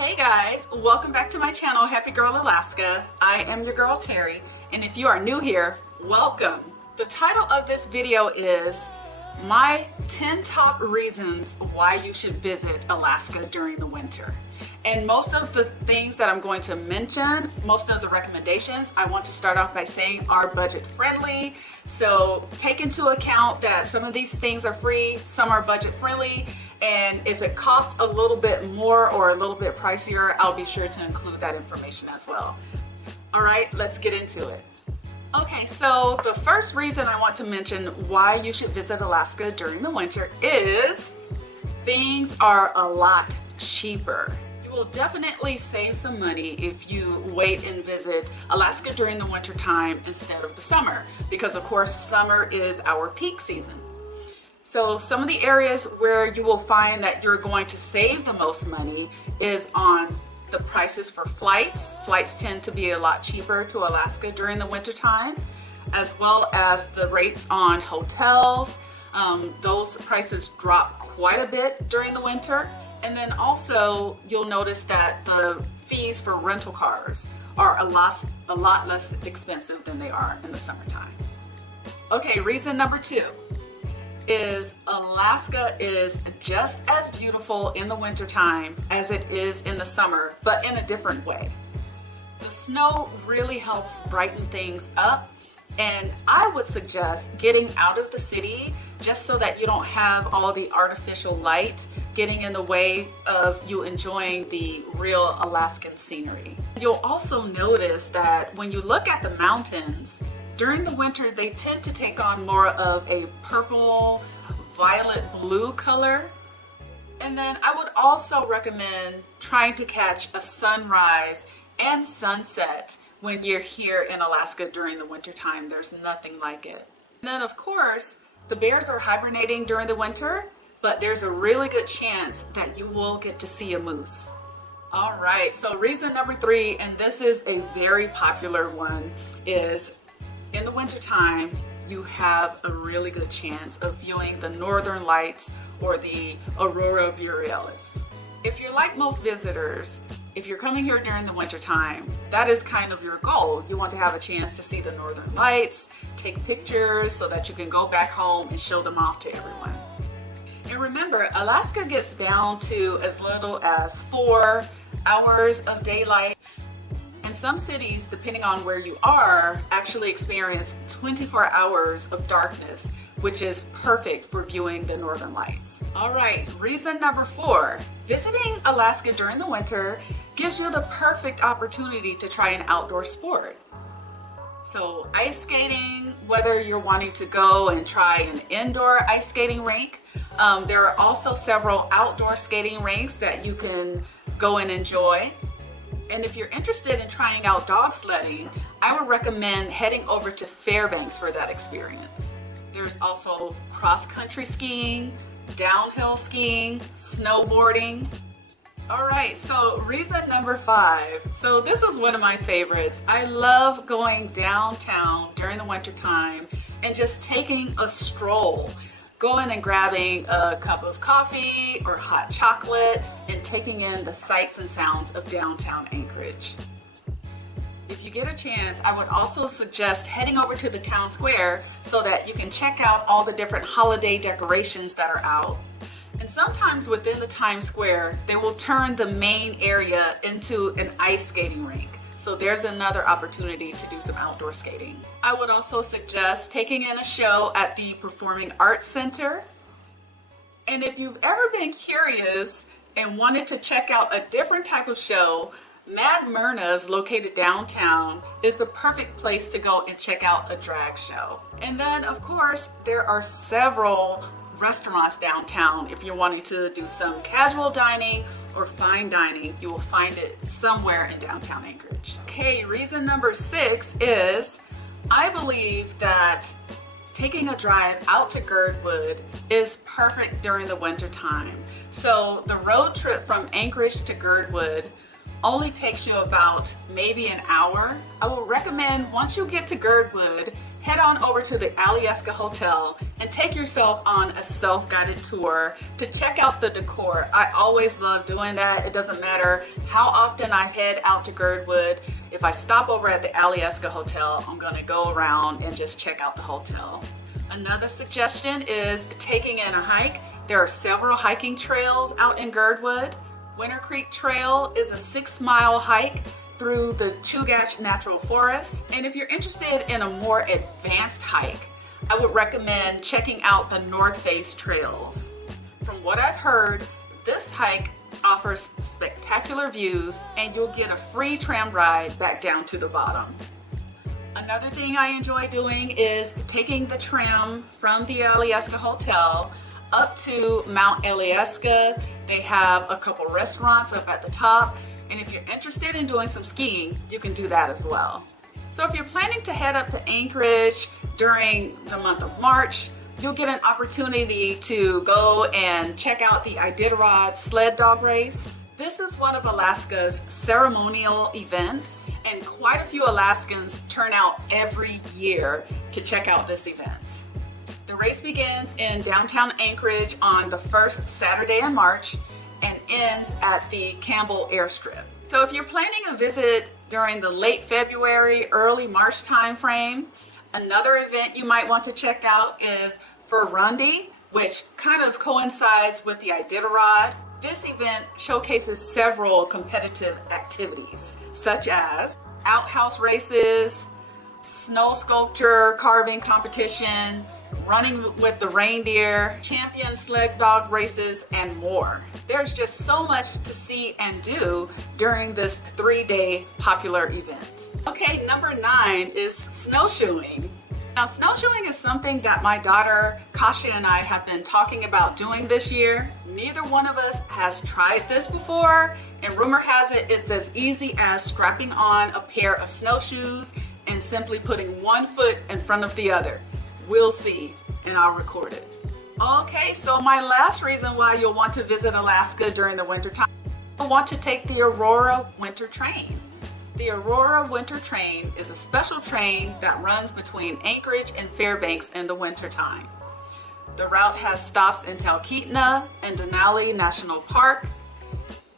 Hey guys, welcome back to my channel, Happy Girl Alaska. I am your girl Terry, and if you are new here, welcome. The title of this video is my 10 top reasons why you should visit Alaska during the winter. And most of the things that I'm going to mention, most of the recommendations, I want to start off by saying are budget friendly. So take into account that some of these things are free, some are budget friendly, and if it costs a little bit more or a little bit pricier, I'll be sure to include that information as well. All right, let's get into it. Okay, so the first reason I want to mention why you should visit Alaska during the winter is things are a lot cheaper. You will definitely save some money if you wait and visit Alaska during the winter time instead of the summer, because of course summer is our peak season. So some of the areas where you will find that you're going to save the most money is on the prices for flights. Flights tend to be a lot cheaper to Alaska during the winter time, as well as the rates on hotels. Those prices drop quite a bit during the winter. And then also you'll notice that the fees for rental cars are a lot less expensive than they are in the summertime. Okay, reason number 2 is Alaska is just as beautiful in the wintertime as it is in the summer, but in a different way. The snow really helps brighten things up, and I would suggest getting out of the city just so that you don't have all the artificial light getting in the way of you enjoying the real Alaskan scenery. You'll also notice that when you look at the mountains, during the winter, they tend to take on more of a purple, violet blue color. And then I would also recommend trying to catch a sunrise and sunset when you're here in Alaska during the winter time. There's nothing like it. And then of course, the bears are hibernating during the winter, but there's a really good chance that you will get to see a moose. All right, so reason number 3, and this is a very popular one, is in the wintertime, you have a really good chance of viewing the northern lights or the Aurora borealis. If you're like most visitors, if you're coming here during the wintertime, that is kind of your goal. You want to have a chance to see the northern lights, take pictures so that you can go back home and show them off to everyone. And remember, Alaska gets down to as little as 4 hours of daylight. And some cities, depending on where you are, actually experience 24 hours of darkness, which is perfect for viewing the northern lights. All right, reason number 4, visiting Alaska during the winter gives you the perfect opportunity to try an outdoor sport. So ice skating, whether you're wanting to go and try an indoor ice skating rink, there are also several outdoor skating rinks that you can go and enjoy. And if you're interested in trying out dog sledding, I would recommend heading over to Fairbanks for that experience. There's also cross-country skiing, downhill skiing, snowboarding. All right, so reason number 5. So this is one of my favorites. I love going downtown during the winter time and just taking a stroll. Going and grabbing a cup of coffee or hot chocolate and taking in the sights and sounds of downtown Anchorage. If you get a chance, I would also suggest heading over to the town square so that you can check out all the different holiday decorations that are out. And sometimes within the Times Square, they will turn the main area into an ice skating rink. So there's another opportunity to do some outdoor skating. I would also suggest taking in a show at the Performing Arts Center. And if you've ever been curious and wanted to check out a different type of show, Mad Myrna's, located downtown, is the perfect place to go and check out a drag show. And then of course, there are several restaurants downtown. If you're wanting to do some casual dining or fine dining, you will find it somewhere in downtown Anchorage. Okay, reason number 6 is I believe that taking a drive out to Girdwood is perfect during the winter time. So the road trip from Anchorage to Girdwood only takes you about maybe an hour. I will recommend once you get to Girdwood, head on over to the Alyeska Hotel and take yourself on a self-guided tour to check out the decor. I always love doing that. It doesn't matter how often I head out to Girdwood. If I stop over at the Alyeska Hotel, I'm gonna go around and just check out the hotel. Another suggestion is taking in a hike. There are several hiking trails out in Girdwood. Winter Creek Trail is a 6-mile hike through the Chugach Natural Forest. And if you're interested in a more advanced hike, I would recommend checking out the North Face Trails. From what I've heard, this hike offers spectacular views and you'll get a free tram ride back down to the bottom. Another thing I enjoy doing is taking the tram from the Alyeska Hotel up to Mount Alyeska. They have a couple restaurants up at the top, and if you're interested in doing some skiing, you can do that as well. So if you're planning to head up to Anchorage during the month of March, you'll get an opportunity to go and check out the Iditarod sled dog race. This is one of Alaska's ceremonial events, and quite a few Alaskans turn out every year to check out this event. The race begins in downtown Anchorage on the first Saturday in March and ends at the Campbell Airstrip. So if you're planning a visit during the late February, early March timeframe, another event you might want to check out is Furundi, which kind of coincides with the Iditarod. This event showcases several competitive activities, such as outhouse races, snow sculpture carving competition, running with the reindeer, champion sled dog races, and more. There's just so much to see and do during this 3-day popular event. Okay, number 9 is snowshoeing. Now, snowshoeing is something that my daughter Kasha and I have been talking about doing this year. Neither one of us has tried this before, and rumor has it it's as easy as strapping on a pair of snowshoes and simply putting one foot in front of the other. We'll see, and I'll record it. Okay, so my last reason why you'll want to visit Alaska during the winter time, you'll want to take the Aurora Winter Train. The Aurora Winter Train is a special train that runs between Anchorage and Fairbanks in the wintertime. The route has stops in Talkeetna and Denali National Park.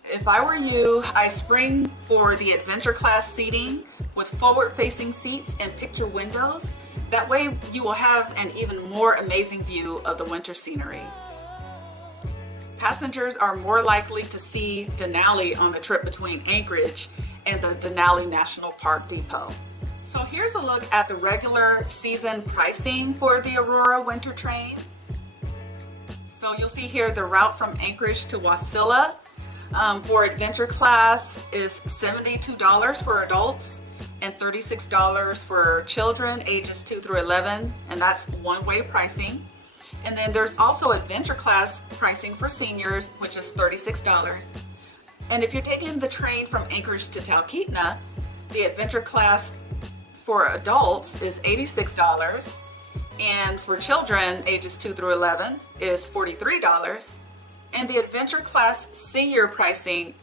If I were you, I spring for the adventure class seating with forward-facing seats and picture windows. That way you will have an even more amazing view of the winter scenery. Passengers are more likely to see Denali on the trip between Anchorage and the Denali National Park Depot. So here's a look at the regular season pricing for the Aurora Winter Train. So you'll see here the route from Anchorage to Wasilla for adventure class is $72 for adults and $36 for children ages 2 through 11, and that's one-way pricing. And then there's also adventure class pricing for seniors, which is $36. And if you're taking the train from Anchorage to Talkeetna, the adventure class for adults is $86, and for children ages 2 through 11 is $43. And the adventure class senior pricing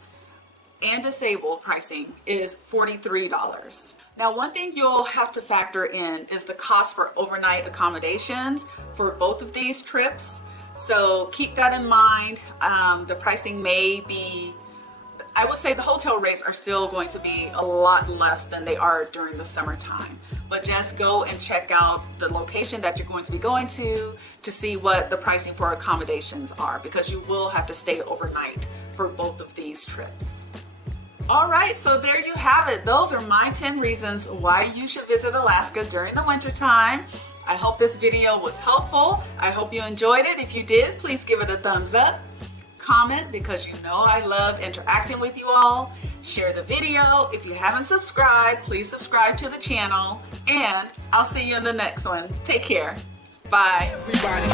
and disabled pricing is $43. Now, one thing you'll have to factor in is the cost for overnight accommodations for both of these trips. So keep that in mind. The pricing may be, I would say the hotel rates are still going to be a lot less than they are during the summertime. But just go and check out the location that you're going to be going to see what the pricing for accommodations are, because you will have to stay overnight for both of these trips. All right, so there you have it. Those are my 10 reasons why you should visit Alaska during the winter time. I hope this video was helpful. I hope you enjoyed it. If you did, please give it a thumbs up. Comment, because you know I love interacting with you all. Share the video. If you haven't subscribed, please subscribe to the channel. And I'll see you in the next one. Take care. Bye. Everybody.